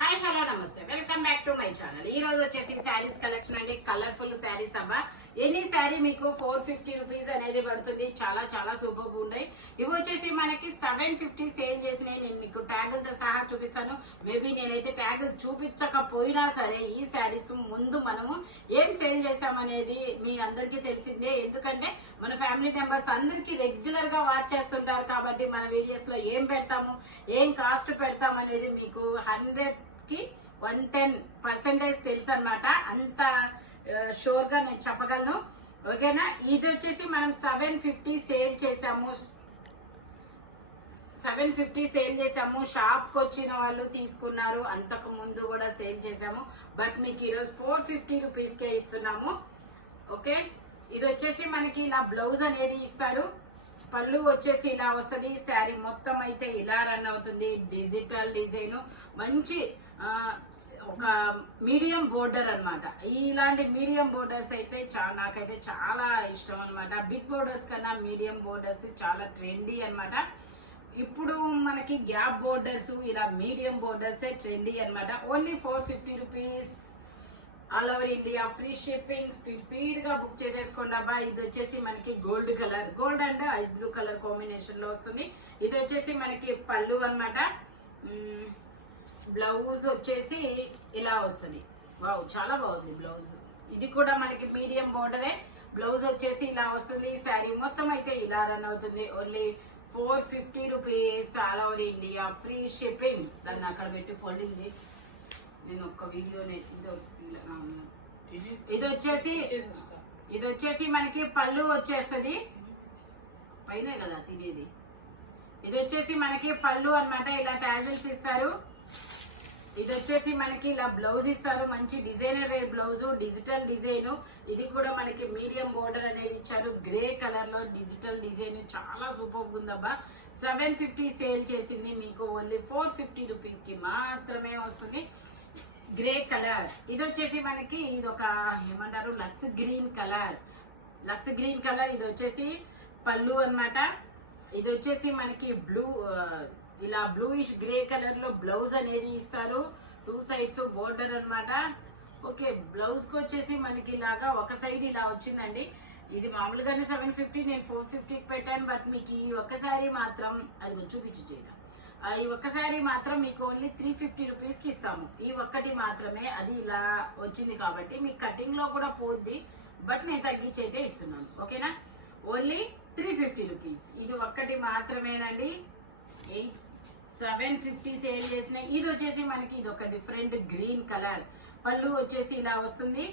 Hi hello నమస్తే, welcome back to my channel. ఈ రోజు వచ్చేసి శారీస్ కలెక్షన్ అండి. కలర్ఫుల్ శారీస్ అవ్వ. ఎనీ శారీ మీకు 450 రూపీస్ అనేది పడుతుంది. చాలా చాలా సూపర్ ఉన్నాయి. ఇవి వచ్చేసి మనకి 750 సేల్ చేసినాయి. నేను మీకు ట్యాగులతో సహా చూపిస్తాను. మేబీ నేనైతే ట్యాగులు చూపించకపోయినా సరే ఈ శారీస్ ముందు మనము ఏం సేల్ చేసామనేది మీ అందరికీ తెలిసిందే. ఎందుకంటే మన ఫ్యామిలీ మెంబర్స్ అందరికి రెగ్యులర్ గా వాచ్ చేస్తుంటారు కాబట్టి మన వీడియోస్ లో ఏం పెడతాము, ఏం కాస్ట్ పెడతాం అనేది మీకు 100కి 110% తెలుసు అనమాట. అంత షూర్ గా నేను చెప్పగలను. ఓకేనా? ఇది వచ్చేసి మనం 750 సేల్ చేసాము. 750 సేల్ చేసాము. షాప్ కి వచ్చిన వాళ్ళు తీసుకున్నారు. అంతకు ముందు కూడా సేల్ చేసాము. బట్ మీకు ఈరోజు 450 రూపీస్ కే ఇస్తున్నాము. ఓకే, ఇది వచ్చేసి మనకి ఇలా బ్లౌజ్ అనేది ఇస్తారు. పళ్ళు వచ్చేసి ఇలా వస్తుంది. శారీ మొత్తం అయితే ఇలా రన్ అవుతుంది. డిజిటల్ డిజైన్, మంచి ఒక మీడియం బోర్డర్ అనమాట. ఇలాంటి మీడియం బోర్డర్స్ అయితే నాకైతే చాలా ఇష్టం అనమాట. బిగ్ బోర్డర్స్ కన్నా మీడియం బోర్డర్స్ చాలా ట్రెండీ అనమాట. ఇప్పుడు మనకి గ్యాప్ బోర్డర్స్, ఇలా మీడియం బోర్డర్స్ ట్రెండీ అనమాట. Only 450 rupees all over India. Free shipping. Speed గా బుక్ చేసేసుకోండి అబ్బా. ఇది వచ్చేసి మనకి గోల్డ్ కలర్, గోల్డ్ అంటే ఐస్ బ్లూ కలర్ కాంబినేషన్ లో వస్తుంది. ఇది వచ్చేసి మనకి పళ్ళు అనమాట. బ్లౌజ్ వచ్చేసి ఇలా వస్తుంది. వావ్, చాలా బాగుంది బ్లౌజ్. ఇది కూడా మనకి మీడియం బోర్డరే. బ్లౌజ్ వచ్చేసి ఇలా వస్తుంది. శారీ మొత్తం అయితే ఇలా రన్ అవుతుంది. Only 450 rupees all over India. Free shipping. దాన్ని అక్కడ పెట్టి ఫోల్డింగ్ చేయి. నేను ఒక్క వీడియోనే. ఇది వచ్చేసి మనకి పళ్ళు వచ్చేస్తుంది. పైన కదా తినేది. ఇది వచ్చేసి మనకి పళ్ళు అన్నమాట. ఇలా టాజిల్స్ ఇస్తారు. ఇది వచ్చేసి మనకి ఇలా బ్లౌజ్ ఇస్తారు. మంచి designer wear blouse, digital design. ఇది కూడా మనకి మీడియం బోర్డర్ అనేది ఇచ్చారు. గ్రే కలర్ లో డిజిటల్ డిజైన్ చాలా సూపర్ ఉందబ్బా. 750 సేల్ చేసింది. మీకు ఓన్లీ 450 రూపీస్ కి మాత్రమే వస్తుంది. Grey colour. ఇది వచ్చేసి మనకి ఇది ఒక ఏమంటారు, lux green colour. Lux green colour. ఇది వచ్చేసి పళ్ళు అన్నమాట. ఇది వచ్చేసి మనకి బ్లూ, ఇలా బ్లూయిష్ గ్రే కలర్ లో బ్లౌజ్ అనేది ఇస్తారు. 2 సైడ్స్ బోర్డర్ అన్నమాట. ఓకే, బ్లౌజ్ కి వచ్చేసి మనకి ఇలాగా ఒక సైడ్ ఇలా వచ్చిందండి. ఇది మామూలుగానే 750, నేను 450 పెట్టాను. బట్ మీకు ఈ ఒక్కసారి మాత్రం అది చూపించేయడం, ఈ ఒక్కసారి మాత్రం మీకు ఓన్లీ 350 రూపీస్ కి ఇస్తాము. ఈ ఒక్కటి మాత్రమే. అది ఇలా వచ్చింది కాబట్టి మీకు కటింగ్ లో కూడా పోద్ది. బట్ నేను తగ్గించి అయితే ఇస్తున్నాను. ఓకేనా? Only 350 rupees. ఇది ఒక్కటి మాత్రమేనండి. 750 సేల్ చేసిన. ఇది వచ్చేసి మనకి ఇది ఒక డిఫరెంట్ గ్రీన్ కలర్. పళ్ళు వచ్చేసి ఇలా వస్తుంది.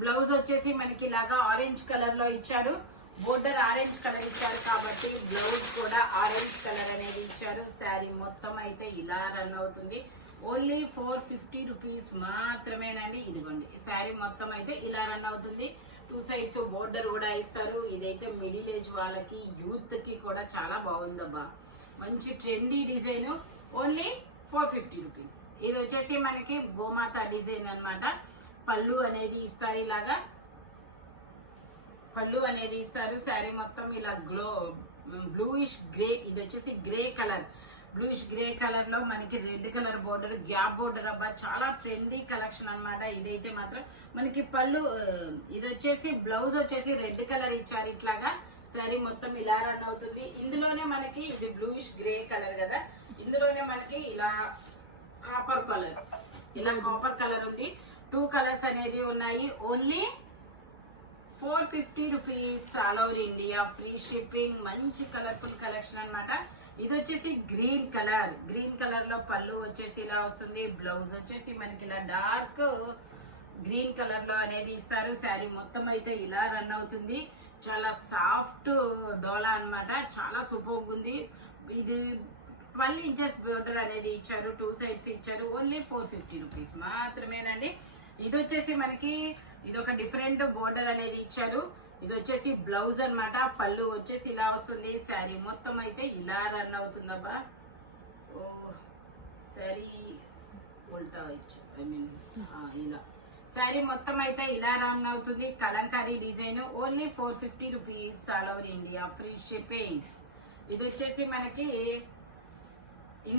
బ్లౌజ్ వచ్చేసి మనకి ఇలాగా ఆరెంజ్ కలర్ లో ఇచ్చారు. బోర్డర్ ఆరెంజ్ కలర్ ఇచ్చారు కాబట్టి బ్లౌజ్ కూడా ఆరెంజ్ కలర్ అనేది ఇచ్చారు. శారీ మొత్తం అయితే ఇలా రన్ అవుతుంది. ఓన్లీ 450 రూపీస్ మాత్రమేనండి. ఇదిగోండి, శారీ మొత్తం అయితే ఇలా రన్ అవుతుంది. 2 సైడ్స్ బోర్డర్ కూడా ఇస్తారు. ఇదైతే మిడిల్ ఏజ్ వాళ్ళకి, యూత్ కి కూడా చాలా బాగుందబ్బా. మంచి ట్రెండీ డిజైన్. Only 450 rupees. ఇది వచ్చేసి మనకి గోమాత డిజైన్ అన్నమాట. పళ్ళు అనేది ఇస్తారు. ఇలాగా పళ్ళు అనేది ఇస్తారు. శారీ మొత్తం ఇలా బ్లూయిష్ గ్రే. ఇది వచ్చేసి grey colour. Bluish grey colour లో మనకి red colour border, gap border అబ్బా. చాలా ట్రెండీ కలెక్షన్ అన్నమాట. ఇదైతే మాత్రం మనకి పళ్ళు. ఇది వచ్చేసి బ్లౌజ్ వచ్చేసి రెడ్ కలర్ ఇచ్చారు. ఇట్లాగా శారీ మొత్తం ఇలా రన్ అవుతుంది. ఇందులోనే మనకి ఇది బ్లూయిష్ గ్రే కలర్ కదా, ఇందులోనే మనకి ఇలా కాపర్ కలర్, ఇలా కాపర్ కలర్ ఉంది. 2 కలర్స్ అనేది ఉన్నాయి. Only 450 rupees all over India. Free shipping. మంచి కలర్ఫుల్ కలెక్షన్ అన్నమాట. ఇది వచ్చేసి గ్రీన్ కలర్. గ్రీన్ కలర్ లో పళ్ళు వచ్చేసి ఇలా వస్తుంది. బ్లౌజ్ వచ్చేసి మనకి ఇలా డార్క్ గ్రీన్ కలర్ లో అనేది ఇస్తారు. శారీ మొత్తం అయితే ఇలా రన్ అవుతుంది. చాలా సాఫ్ట్ డోలా అన్నమాట. చాలా సూపర్ ఉంది. ఇది 12 ఇంచెస్ బోర్డర్ అనేది ఇచ్చారు. 2 సైడ్స్ ఇచ్చారు. ఓన్లీ 450 రూపీస్ మాత్రమేనండి. ఇది వచ్చేసి మనకి ఇది ఒక డిఫరెంట్ బోర్డర్ అనేది ఇచ్చారు. ఇది వచ్చేసి బ్లౌజ్ అన్నమాట. పళ్ళు వచ్చేసి ఇలా వస్తుంది. శారీ మొత్తం అయితే ఇలా రన్ అవుతుందబ్బా. ఓ, శారీ ఉల్టా ఇచ్చారు, ఐ మీన్ ఇలా శారీ మొత్తం అయితే ఇలా రన్ అవుతుంది. Kalamkari design. Only 450 rupees all over India. Free shipping. ఇది వచ్చేసి మనకి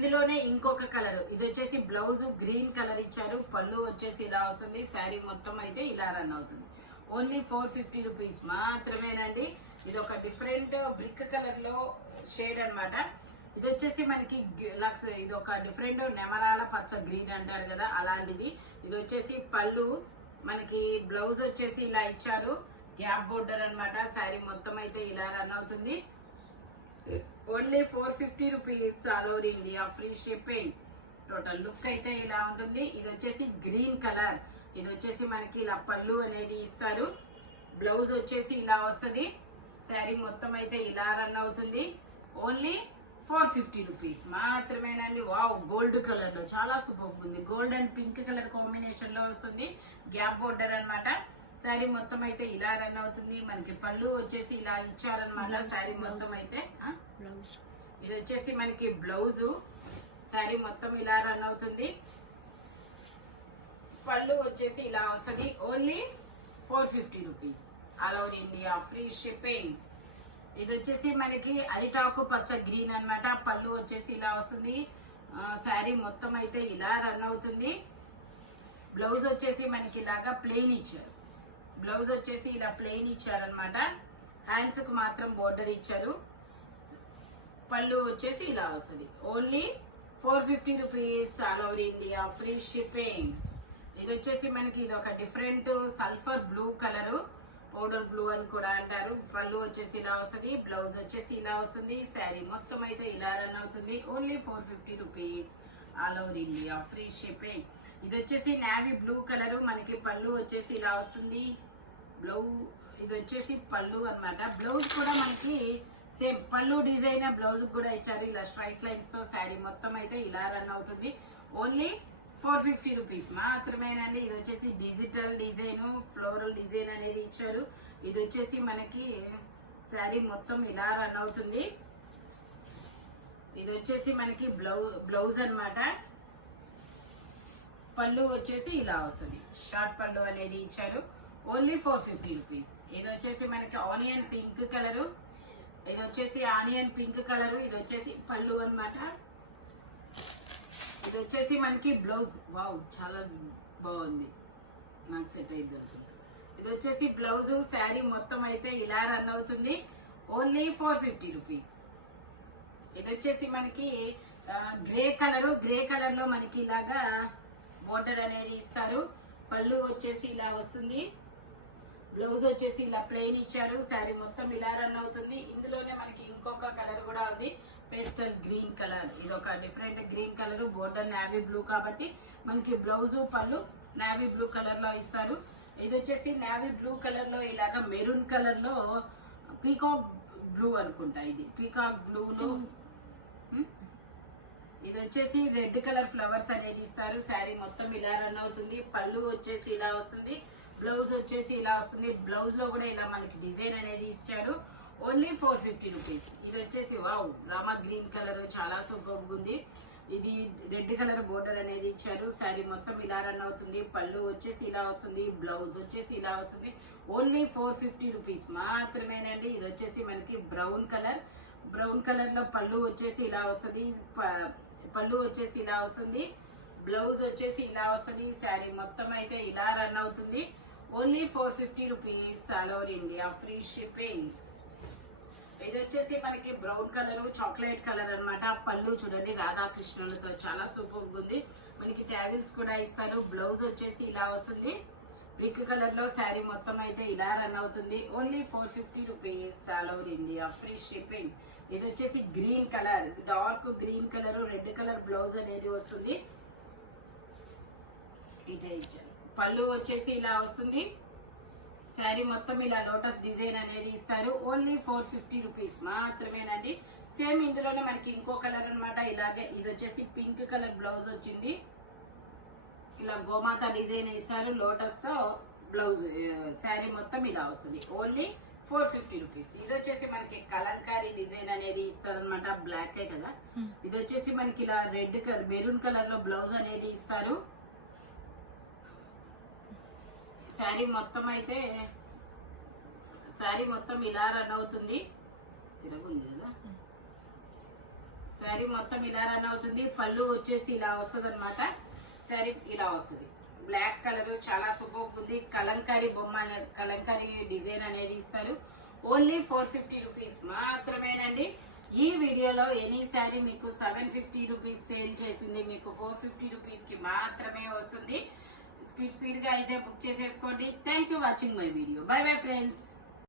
ఇందులోనే ఇంకొక కలర్, ఇది వచ్చేసి బ్లౌజ్ గ్రీన్ కలర్ ఇచ్చారు, పళ్ళు వచ్చేసి ఇలా వస్తుంది, శారీ మొత్తం అయితే ఇలా రన్ అవుతుంది. ఓన్లీ 450 రూపీస్ మాత్రమేనండి. ఇది ఒక డిఫరెంట్ బ్రిక్ కలర్ లో షేడ్ అన్నమాట. ఇది వచ్చేసి మనకి లక్స్, ఇది ఒక డిఫరెంట్ నెమరాల పచ్చ గ్రీన్ అంటారు కదా అలాంటిది. ఇది వచ్చేసి పళ్ళు, మనకి బ్లౌజ్ వచ్చేసి ఇలా ఇచ్చారు, గ్యాప్ బోర్డర్ అన్నమాట. శారీ మొత్తం అయితే ఇలా రన్ అవుతుంది. Only 450 rupees, all over India free shipping. Total look అయితే ఇలా ఉంటుంది. ఇది వచ్చేసి గ్రీన్ కలర్, ఇది వచ్చేసి మనకి ఇలా పళ్ళు అనేది ఇస్తారు, బ్లౌజ్ వచ్చేసి ఇలా వస్తుంది, శారీ మొత్తం అయితే ఇలా రన్ అవుతుంది. ఓన్లీ 450 రూపీస్ మాత్రమేనండి. వావ్, గోల్డ్ కలర్ లో చాలా సూపర్ ఉంది. Gold and pink colour combination లో వస్తుంది, గ్యాప్ బోర్డర్ అన్నమాట. శారీ మొత్తం అయితే ఇలా రన్ అవుతుంది. మనకి పళ్ళు వచ్చేసి ఇలా ఇచ్చారనమాట. శారీ మొత్తం అయితే ఇది వచ్చేసి మనకి బ్లౌజ్, శారీ మొత్తం ఇలా రన్ అవుతుంది, పళ్ళు వచ్చేసి ఇలా వస్తుంది. Only 450 rupees, all over India free shipping. ఇది వచ్చేసి మనకి అరిటాకు పచ్చ గ్రీన్ అన్నమాట. పళ్ళు వచ్చేసి ఇలా వస్తుంది, శారీ మొత్తం అయితే ఇలా రన్ అవుతుంది. బ్లౌజ్ వచ్చేసి మనకి ఇలాగా ప్లెయిన్ ఇచ్చారు, బ్లౌజ్ వచ్చేసి ఇలా ప్లెయిన్ ఇచ్చారనమాట. హ్యాండ్స్ కు మాత్రం బోర్డర్ ఇచ్చారు, పళ్ళు వచ్చేసి ఇలా వస్తుంది. Only 450 rupees, all over India free shipping. ఇది వచ్చేసి మనకి ఇది ఒక different sulphur blue colour, powder blue అని కూడా అంటారు. పళ్ళు వచ్చేసి ఇలా వస్తుంది, బ్లౌజ్ వచ్చేసి ఇలా వస్తుంది, శారీ మొత్తం అయితే ఇలా రన్ అవుతుంది. Only 450 rupees, all over India free shipping. ఇది వచ్చేసి నావీ బ్లూ కలర్, మనకి పళ్ళు వచ్చేసి ఇలా వస్తుంది, ఇది వచ్చేసి పళ్ళు అన్నమాట. బ్లౌజ్ కూడా మనకి సేమ్ పళ్ళు డిజైన్ బ్లౌజ్ కూడా ఇచ్చారు, ఇలా స్ట్రైట్ లైన్స్ తో. శారీ మొత్తం అయితే ఇలా రన్ అవుతుంది. ఓన్లీ 450 రూపీస్ మాత్రమేనండి. ఇది వచ్చేసి డిజిటల్ డిజైన్, ఫ్లోరల్ డిజైన్ అనేది ఇచ్చారు. ఇది వచ్చేసి మనకి శారీ మొత్తం ఇలా రన్ అవుతుంది. ఇది వచ్చేసి మనకి బ్లౌజ్ అన్నమాట. పళ్ళు వచ్చేసి ఇలా వస్తుంది, షార్ట్ పళ్ళు అనేది ఇచ్చారు. Only 450 rupees. ఇది వచ్చేసి మనకి ఆనియన్ పింక్ కలరు, ఇది వచ్చేసి ఆనియన్ పింక్ కలరు. ఇది వచ్చేసి పళ్ళు అన్నమాట. ఇది వచ్చేసి మనకి బ్లౌజ్. వావ్, చాలా బాగుంది, నాకు సెట్ అయింది. ఇది వచ్చేసి బ్లౌజ్, శారీ మొత్తం అయితే ఇలా రన్ అవుతుంది. Only 450 rupees. ఇది వచ్చేసి మనకి గ్రే కలరు, గ్రే కలర్ లో మనకి ఇలాగా బోర్డర్ అనేది ఇస్తారు. పళ్ళు వచ్చేసి ఇలా వస్తుంది, బ్లౌజ్ వచ్చేసి ఇలా ప్లెయిన్ ఇచ్చారు, శారీ మొత్తం ఇలా రన్ అవుతుంది. ఇందులోనే మనకి ఇంకొక కలర్ కూడా ఉంది, పేస్టల్ గ్రీన్ కలర్. ఇది ఒక different green colour, border navy blue కాబట్టి మనకి బ్లౌజ్ పళ్ళు నావీ బ్లూ కలర్ లో ఇస్తారు. ఇది వచ్చేసి నావీ బ్లూ కలర్ లో ఇలాగా మెరూన్ కలర్ లో పీకాక్ బ్లూ అనుకుంటా, ఇది పీకాక్ బ్లూ లో. ఇది వచ్చేసి రెడ్ కలర్ ఫ్లవర్స్ అనేది ఇస్తారు. శారీ మొత్తం ఇలా రన్ అవుతుంది. పళ్ళు వచ్చేసి ఇలా వస్తుంది, బ్లౌజ్ వచ్చేసి ఇలా వస్తుంది. బ్లౌజ్ లో కూడా ఇలా మనకి డిజైన్ అనేది ఇచ్చారు. Only 450 rupees. ఇది వచ్చేసి వావ్, రామా గ్రీన్ కలర్, చాలా సూపర్ ఉంది. ఇది రెడ్ కలర్ బోర్డర్ అనేది ఇచ్చారు. శారీ మొత్తం ఇలా రన్ అవుతుంది. పళ్ళు వచ్చేసి ఇలా వస్తుంది, బ్లౌజ్ వచ్చేసి ఇలా వస్తుంది. ఓన్లీ 450 రూపీస్ మాత్రమేనండి. ఇది వచ్చేసి మనకి బ్రౌన్ కలర్, బ్రౌన్ కలర్ లో పళ్ళు వచ్చేసి ఇలా వస్తుంది, పళ్ళు వచ్చేసి ఇలా వస్తుంది, బ్లౌజ్ వచ్చేసి ఇలా వస్తుంది. శారీ మొత్తం అయితే ఇలా రన్ అవుతుంది. Only 450 rupees, all over India free shipping. ఇది వచ్చేసి మనకి బ్రౌన్ కలర్, చాక్లెట్ కలర్ అన్నమాట. పళ్ళు చూడండి రాధాకృష్ణులతో, చాలా సూపర్ ఉంది. మనకి ట్యాగిల్స్ కూడా ఇస్తారు. బ్లౌజ్ వచ్చేసి ఇలా వస్తుంది, పింక్ కలర్ లో. శారీ మొత్తం అయితే ఇలా రన్ అవుతుంది. Only 450 rupees, all over India free shipping. ఇది వచ్చేసి green colour, dark green colour, red colour blouse అనేది వస్తుంది. ఇదే ఇచ్చారు. పళ్ళు వచ్చేసి ఇలా వస్తుంది, శారీ మొత్తం ఇలా లోటస్ డిజైన్ అనేది ఇస్తారు. ఓన్లీ 450 రూపీస్ మాత్రమేనండి. సేమ్ ఇందులోనే మనకి ఇంకో కలర్ అన్నమాట. ఇలాగే ఇది వచ్చేసి పింక్ కలర్ బ్లౌజ్ వచ్చింది, ఇలా గోమాత డిజైన్ ఇస్తారు లోటస్ తో. బ్లౌజ్ శారీ మొత్తం ఇలా వస్తుంది. Only 450 rupees. ఇది వచ్చేసి మనకి కలంకారీ డిజైన్ అనేది ఇస్తారనమాట. బ్లాక్ కదా. ఇది వచ్చేసి మనకి ఇలా రెడ్ కలర్, మెరూన్ కలర్ లో బ్లౌజ్ అనేది ఇస్తారు. శారీ మొత్తం అయితే శారీ మొత్తం ఇలా రన్ అవుతుంది, తిరుగుంది కదా. శారీ మొత్తం ఇలా రన్ అవుతుంది. పళ్ళు వచ్చేసి ఇలా వస్తుంది అనమాట. శారీ ఇలా వస్తుంది. బ్లాక్ కలర్ చాలా సూపర్ ఉంది. కలంకారీ బొమ్మ కలంకారీ డిజైన్ అనేది ఇస్తారు. ఓన్లీ 450 రూపీస్ మాత్రమేనండి. ఈ వీడియోలో ఎనీ శారీ మీకు 750 రూపీస్ సేల్ చేసింది మీకు 450 రూపీస్ కి మాత్రమే వస్తుంది. స్పీడ్ గా అయితే బుక్ చేసేసుకోండి. Thank you watching my video. By bye friends.